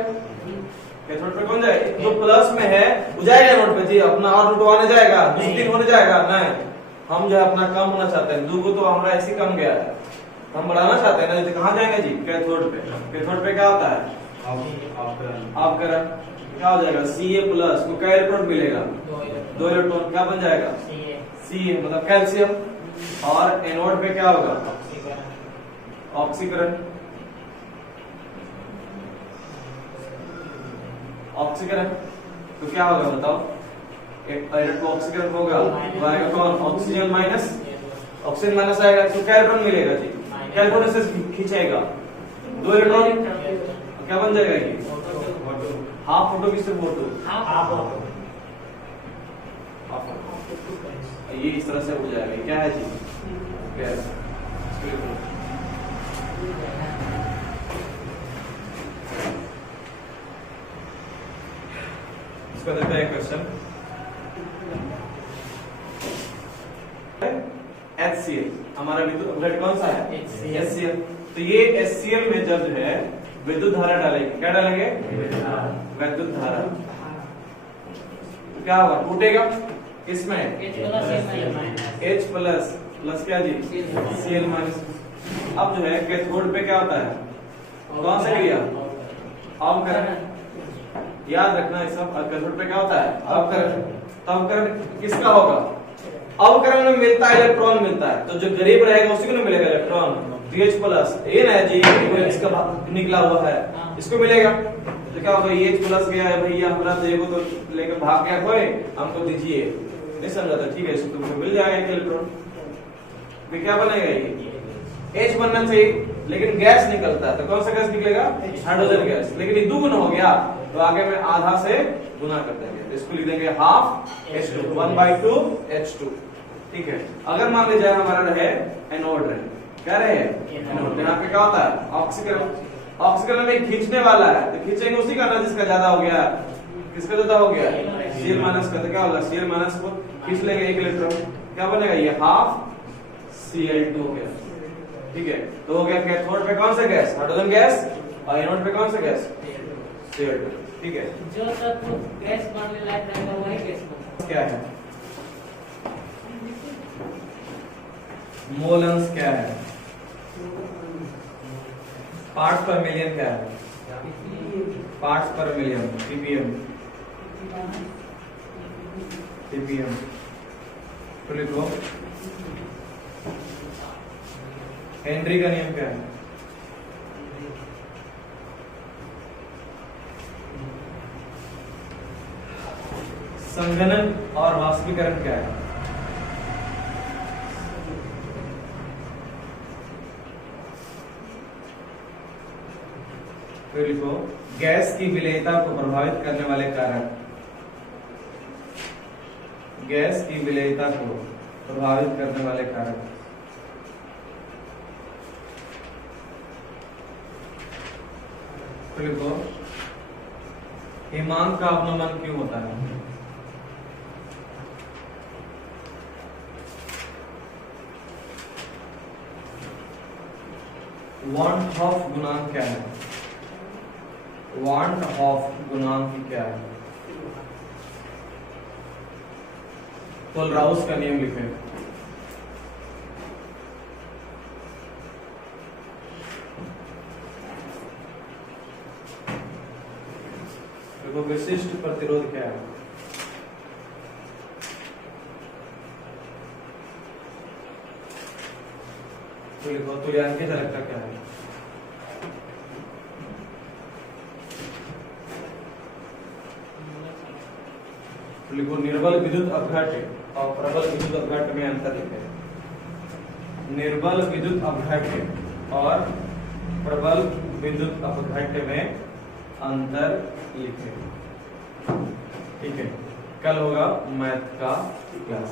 कैथोड पे कौन जाएगा, जो प्लस में है वो जाएगा एनोड पे जी, अपना और लुटवाने जाएगा, 2-3 होने जाएगा, नहीं हम जो है अपना कम होना चाहते हैं, 2 को तो हमारा ऐसे कम गया है, हम बढ़ाना चाहते हैं ना, तो कहाँ जाएगा जी, कैथोड पे। कैथोड पे क्या होता है, अपकरण, क्या हो जाएगा, Ca प्लस को क्या इलेक्ट्रॉन मिलेगा, 2 इलेक्ट्रॉन, क्या बन जाएगा, Ca मतलब कैल्शियम, और एनोड पे क्या होगा, ऑक्सीकरण, ऑक्सीकरण, तो क्या होगा बताओ, एक इलेक्ट्रॉन ऑक्सीकरण होगा, तो आएगा कौन, ऑक्सीजन माइनस, ऑक्सीजन माइनस आएगा, तो क्या इलेक्ट्रॉन मिलेगा जी, क्या इलेक्ट्रॉन से खींचेगा, 2 इलेक्ट्रॉन, क्या बन जाएगा ये, हाफ फोटो, किससे फोटो, ये इस तरह से उड़ जाएगा, क्या है जी, गैस। इसका देता है क्वेश्चन HCl, हमारा विद्युत अपघट कौन सा है? HCl। तो ये HCl में जब है विद्युत धारा डालेंगे, क्या डालेंगे? विद्युत धारा। तो क्या होगा? टूटेगा किसमें? H प्लस प्लस क्या जी? Cl minus. अब जो है कैथोड पे क्या होता है? कौन सा क्रिया? अवकरण। याद रखना ये सब। कैथोड पे क्या होता है? अवकरण। तो अवकरण किसका होगा? अवकरण में मिलता है इलेक्ट्रॉन मिलता है, तो जो गरीब रहेगा उसी को नहीं मिलेगा इलेक्ट्रॉन। H प्लस ये ना जी, इसका निकला हुआ है, इसको मिलेगा। तो क्या होगा? H प्लस गया है भैया हमारा, तो ये तो लेकर भाग गया कोई, हमको दीजिए, नहीं समझा था? ठीक है, इसको तुमको मिल जाएगा एक इलेक्ट्रॉन। फिर क्या बनेगा? ये H बनना चाहिए, लेकिन गैस निकलता है, तो कौन सा गैस निकलेगा? Hydrogen gas. लेकिन ये दुगुना हो गया, तो आगे में आधा से गुना कर देंगे, तो इसको लिख देंगे हाफ H2, 1/2 H2। ठीक है। अगर मान लीजिए हमारा रहे एनोड रहे, क्या रहे? एनोड। यहाँ पे क्या होता है? ऑक्सीकरण। ऑक्सीकरण में खींचने वाला है, तो खींचेंगे उसी का ना जिसका ज्यादा हो गया। किसका ज्यादा हो गया? Cl माइनस का। तो क्या होगा? Cl माइनस को खींच लेंगे एक इलेक्ट्रॉन, क्या बनेगा? ये हाफ Cl2 हो गया। ठीक है, तो हो गया कैथोड पे कौन सा गैस? Hydrogen gas. और एनोड पे कौन सा गैस? Cl2। ठीक है, जो तत्व गैस बनने लायक रहेगा वही गैस बनता क्या है? मोलन्स क्या है? पार्ट्स पर मिलियन क्या है? पार्ट्स पर मिलियन, ppm। ppm तो लिखो। हेनरी का नियम क्या है? संघनन और वाष्पीकरण क्या है? फिर लिखो गैस की विलेयता को प्रभावित करने वाले कारक। गैस की विलेयता को प्रभावित करने वाले कारक। फिर लिखो हिमांक का अपनमन क्यों होता है? वांट हॉफ गुणांक क्या है? वांट हॉफ गुणांक क्या है? कोलराउस का नियम लिखें। देखो विशिष्ट प्रतिरोध क्या है? तो लिखो तुल्यांकीय चालकता क्या है? तो लिखो निर्बल विद्युत अपघट्य और प्रबल विद्युत अपघट्य में अंतर लिखें। निर्बल विद्युत अपघट्य और प्रबल विद्युत अपघट्य में अंतर लिखें। ठीक है, कल होगा मैथ का क्लास।